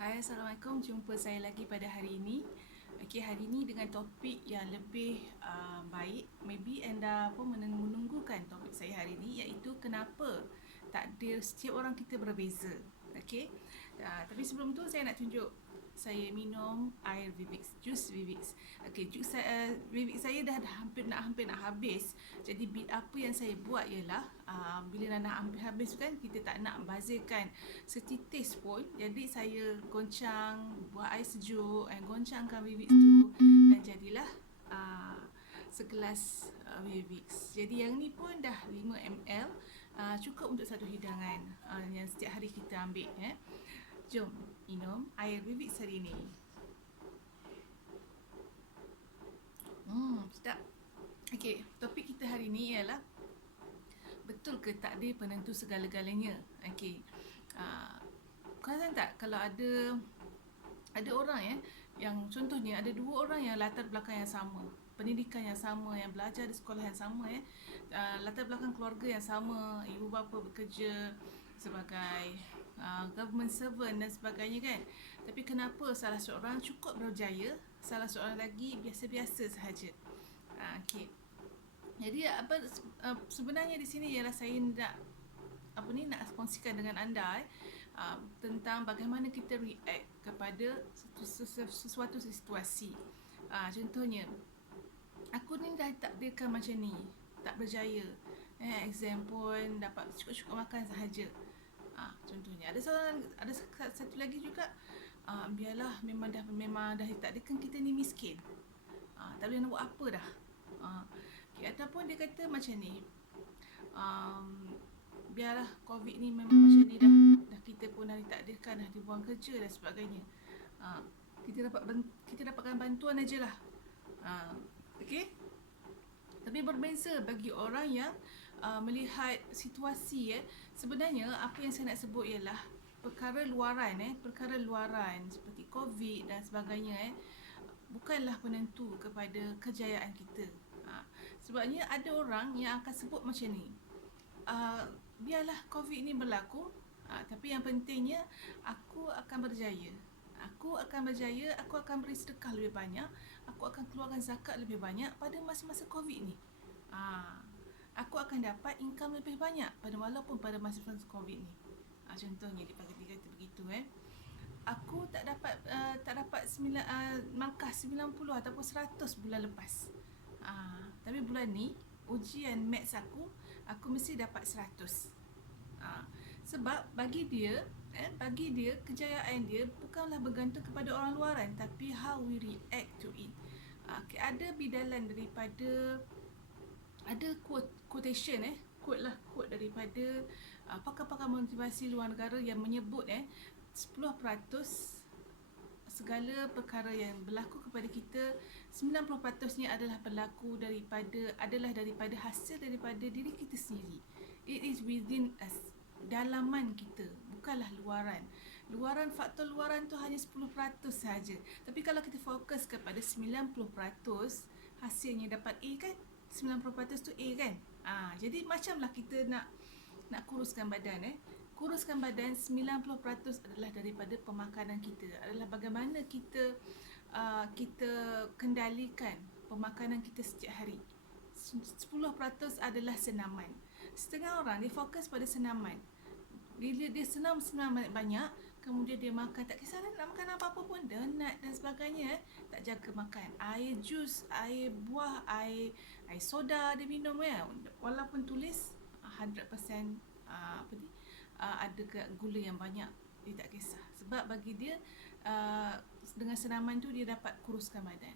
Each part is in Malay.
Hai, Assalamualaikum. Jumpa saya lagi pada hari ini. Okey, hari ini dengan topik yang lebih baik. Maybe anda pun menunggukan topik saya hari ini, iaitu kenapa takdir setiap orang kita berbeza. Okey. Tapi sebelum tu saya nak tunjuk saya minum air Vivix, jus Vivix. Okey, jus Vivix saya dah hampir nak habis. Jadi apa yang saya buat ialah bila dah nak hampir habis kan, kita tak nak bazirkan setitis pun. Jadi saya goncang, buat air sejuk dan goncangkan Vivix tu, dan jadilah segelas Vivix. Jadi yang ni pun dah 5 ml, cukup untuk satu hidangan yang setiap hari kita ambil. Jom minum air Vivix hari ni. Sedap. Okey, topik kita hari ni ialah betul ke takdir penentu segala-galanya. Okey. Kau tahu tak, kalau ada orang yang contohnya ada dua orang yang latar belakang yang sama, pendidikan yang sama, yang belajar di sekolah yang sama, latar belakang keluarga yang sama, ibu bapa bekerja sebagai government servant dan sebagainya kan. Tapi kenapa salah seorang cukup berjaya, salah seorang lagi biasa-biasa sahaja. Okey. Jadi sebenarnya di sini ialah saya nak kongsikan dengan anda tentang bagaimana kita react kepada sesuatu situasi. Contohnya, aku ni dah takdirkan macam ni, tak berjaya. Exam pun dapat cukup-cukup makan sahaja. Contohnya, ada satu lagi juga, biarlah memang dah ditakdirkan kita ni miskin. Tak boleh nak buat apa dah. Ataupun dia kata macam ni, biarlah COVID ni memang macam ni dah kita pun dah ditakdirkan, dah dibuang kerja dan sebagainya. Kita dapatkan bantuan aja lah. Okey. Tapi berbeza bagi orang yang melihat situasi. Sebenarnya apa yang saya nak sebut ialah perkara luaran seperti COVID dan sebagainya bukanlah penentu kepada kejayaan kita. Sebabnya ada orang yang akan sebut macam ni, biarlah COVID ni berlaku, tapi yang pentingnya aku akan berjaya. Aku akan beri sedekah lebih banyak, aku akan keluarkan zakat lebih banyak pada masa-masa COVID ni. Aku akan dapat income lebih banyak walaupun pada masa-masa COVID ni. Contohnya dia kata begitu. Aku tak dapat markah 90 ataupun 100 bulan lepas. Tapi bulan ni ujian maths aku mesti dapat 100. Sebab bagi dia kejayaan dia bukanlah bergantung kepada orang luaran, tapi how we react to it. Ada bidalan daripada, ada quotation quote daripada pakar-pakar motivasi luar negara yang menyebut 10% segala perkara yang berlaku kepada kita, 90%-nya adalah daripada hasil daripada diri kita sendiri. It is within us, dalaman kita, bukanlah luaran. Faktor luaran tu hanya 10% sahaja. Tapi kalau kita fokus kepada 90%, hasilnya dapat A kan? 90% tu A kan? Jadi macamlah kita nak kuruskan badan. Kuruskan badan, 90% adalah daripada pemakanan kita, adalah bagaimana kita kendalikan pemakanan kita setiap hari. 10% adalah senaman. Setengah orang dia fokus pada senaman. Bila dia senam banyak, kemudian dia makan, tak kisah nak makan apa-apa pun, donat dan sebagainya, tak jaga makan. Air jus, air buah, air soda dia minum walaupun tulis 100% ada gula yang banyak, dia tak kisah. Sebab bagi dia dengan senaman tu dia dapat kuruskan badan.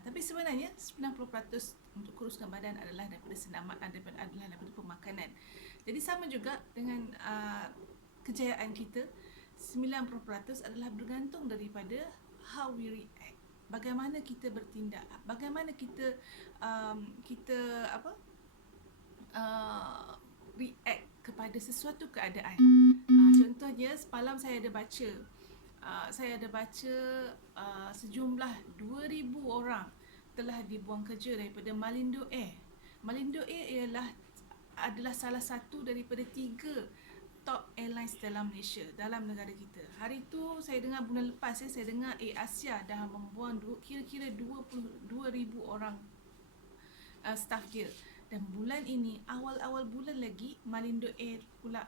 Tapi sebenarnya 90% untuk kuruskan badan adalah daripada senaman, adalah daripada pemakanan. Jadi sama juga dengan kejayaan kita, 90% adalah bergantung daripada how we react. Bagaimana kita bertindak, bagaimana kita react kepada sesuatu keadaan. Contohnya semalam saya ada baca sejumlah 2,000 orang telah dibuang kerja daripada Malindo Air. Malindo Air adalah salah satu daripada 3 top airlines dalam Malaysia, dalam negara kita. Hari tu saya dengar bulan lepas saya dengar Asia dah membuang kira-kira 22,000 orang staff dia. Dan bulan ini, awal-awal bulan lagi, Malindo Air pula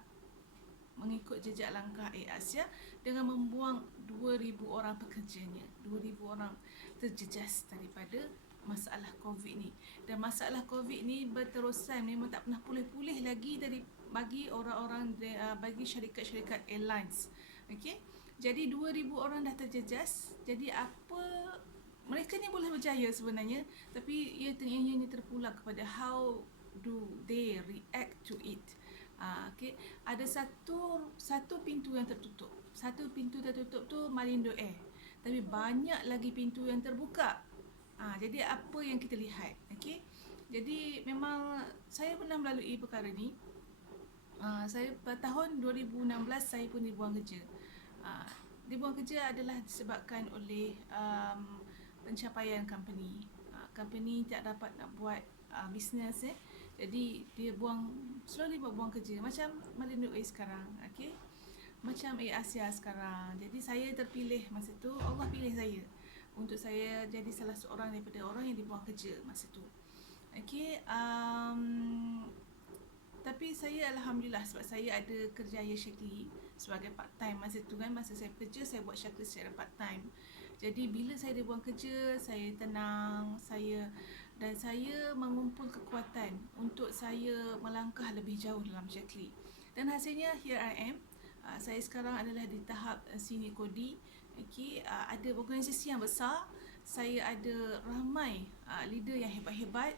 mengikut jejak langkah Asia dengan membuang 2,000 orang pekerjanya. 2,000 orang terjejas daripada masalah COVID ni. Dan masalah COVID ni berterusan, memang tak pernah pulih-pulih lagi bagi orang-orang, bagi syarikat-syarikat airlines. Okey. Jadi 2,000 orang dah terjejas. Jadi apa, mereka ni boleh berjaya sebenarnya, tapi ianya terpulang kepada how do they react to it. Okay. Ada satu pintu yang tertutup. Satu pintu tertutup tu Malindo Air. Tapi banyak lagi pintu yang terbuka. Jadi apa yang kita lihat? Okay. Jadi memang saya pernah melalui perkara ni. Saya pada tahun 2016 saya pun dibuang kerja. Dibuang kerja adalah disebabkan oleh pencapaian company. Company tak dapat nak buat bisnes jadi dia slowly buang kerja macam Malindo Air sekarang, okey. Macam Air Asia sekarang. Jadi saya terpilih masa tu, Allah pilih saya untuk saya jadi salah seorang daripada orang yang dibuang kerja masa tu. Okey, tapi saya alhamdulillah sebab saya ada kerjaya Shaklee sebagai part time masa tu kan. Masa saya bekerja saya buat Shaklee secara part time. Jadi bila saya dibuang kerja, saya tenang, saya mengumpul kekuatan untuk saya melangkah lebih jauh dalam Shaklee. Dan hasilnya here I am. Saya sekarang adalah di tahap senior kodi. Okay, ada organisasi yang besar. Saya ada ramai leader yang hebat-hebat.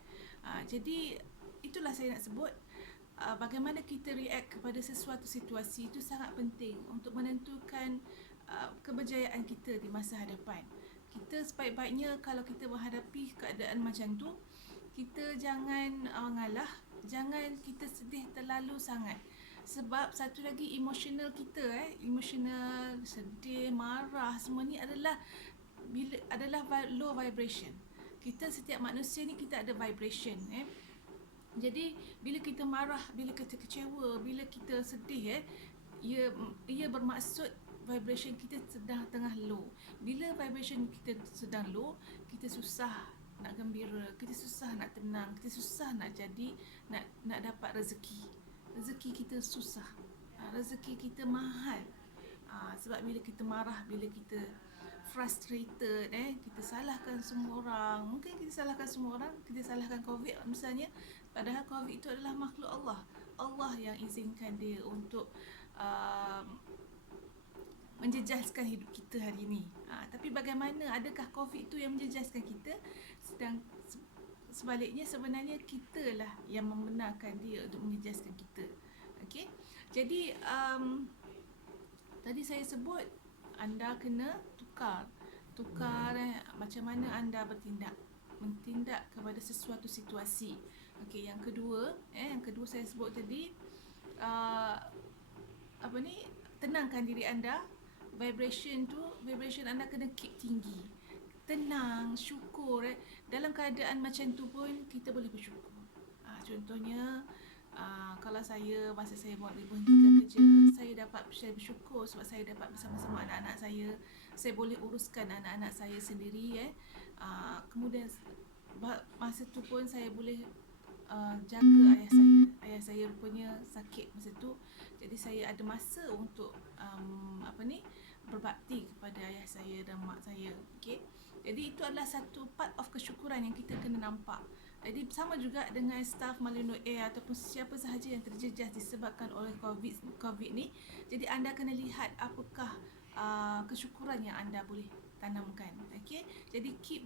Jadi itulah saya nak sebut, bagaimana kita react kepada sesuatu situasi itu sangat penting untuk menentukan keberjayaan kita di masa hadapan. Kita sebaik-baiknya kalau kita menghadapi keadaan macam tu, kita jangan mengalah, jangan kita sedih terlalu sangat. Sebab satu lagi emosional kita, emosional, sedih, marah, semua ni adalah low vibration. Kita setiap manusia ni kita ada vibration. Jadi bila kita marah, bila kita kecewa, bila kita sedih, ia bermaksud vibration kita sedang tengah low. Bila vibration kita sedang low, kita susah nak gembira, kita susah nak tenang, kita susah nak dapat rezeki. Rezeki kita susah. Rezeki kita mahal. Sebab bila kita marah, bila kita frustrated, kita salahkan semua orang. Mungkin kita salahkan semua orang, kita salahkan COVID misalnya. Padahal COVID itu adalah makhluk Allah. Allah yang izinkan dia untuk menjejaskan hidup kita hari ini. Tapi bagaimana, adakah COVID itu yang menjejaskan kita? Sedang sebaliknya sebenarnya kitalah yang membenarkan dia untuk menjejaskan kita. Okey. Jadi tadi saya sebut anda kena tukar macam mana anda bertindak kepada sesuatu situasi. Okey, yang kedua saya sebut tadi tenangkan diri anda. Vibration anda kena keep tinggi. Tenang, syukur. Dalam keadaan macam tu pun kita boleh bersyukur. Contohnya kalau masa saya buat berhenti kerja, saya bersyukur sebab saya dapat bersama-sama anak-anak saya. Saya boleh uruskan anak-anak saya sendiri. Kemudian masa tu pun saya boleh jaga ayah saya. Ayah saya rupanya sakit masa tu. Jadi saya ada masa untuk berbakti kepada ayah saya dan mak saya. Okey. Jadi itu adalah satu part of kesyukuran yang kita kena nampak. Jadi sama juga dengan staf Malindo Air ataupun siapa sahaja yang terjejas disebabkan oleh COVID ni. Jadi anda kena lihat apakah kesyukuran yang anda boleh tanamkan. Okey. Jadi keep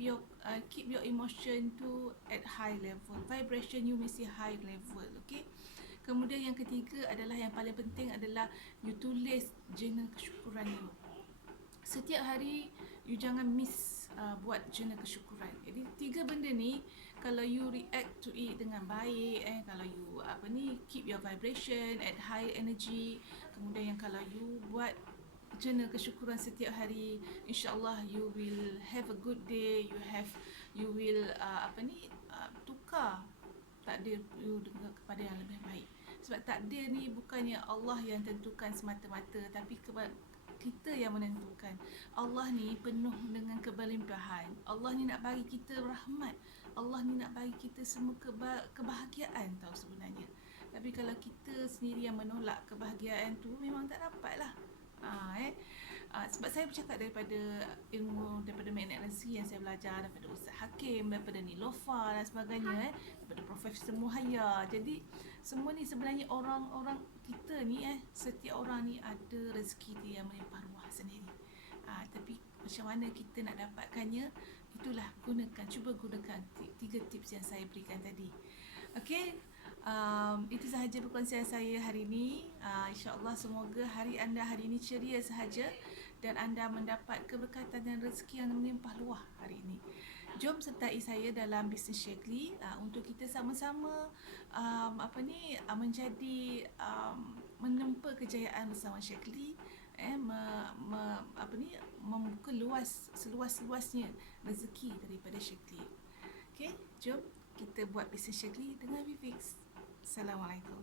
your emotion to at high level. Vibration you mesti high level. Okey. Kemudian yang ketiga adalah yang paling penting adalah you tulis jurnal kesyukuran you. Setiap hari you jangan miss buat jurnal kesyukuran. Jadi tiga benda ni kalau you react to it dengan baik, kalau you keep your vibration at high energy, kemudian yang kalau you buat jurnal kesyukuran setiap hari, insya-Allah you will have a good day, you will tukar takdir you dengan kepada yang lebih baik. Sebab takdir ni bukannya Allah yang tentukan semata-mata, tapi kita yang menentukan. Allah ni penuh dengan keberlimpahan. Allah ni nak bagi kita rahmat. Allah ni nak bagi kita semua kebahagiaan tau sebenarnya. Tapi kalau kita sendiri yang menolak kebahagiaan tu, memang tak dapat lah. Sebab saya bercakap daripada ilmu, daripada magnet yang saya belajar daripada Ustaz Hakim, daripada Nilofa dan sebagainya, daripada Profesor Muhayya. Jadi semua ni sebenarnya orang-orang kita ni, setiap orang ni ada rezeki dia yang melimpah ruah sendiri. Tapi macam mana kita nak dapatkannya, itulah cuba gunakan 3 tips yang saya berikan tadi. Okey, itu sahaja perkongsian saya hari ini. InsyaAllah semoga hari anda hari ini ceria sahaja dan anda mendapat keberkatan dan rezeki yang melimpah ruah hari ini. Jom sertai saya dalam bisnes Shaklee untuk kita sama-sama menjadi menempa kejayaan bersama Shaklee, membuka seluas-luasnya rezeki daripada Shaklee. Okey, jom kita buat bisnes Shaklee dengan Vivix. Assalamualaikum.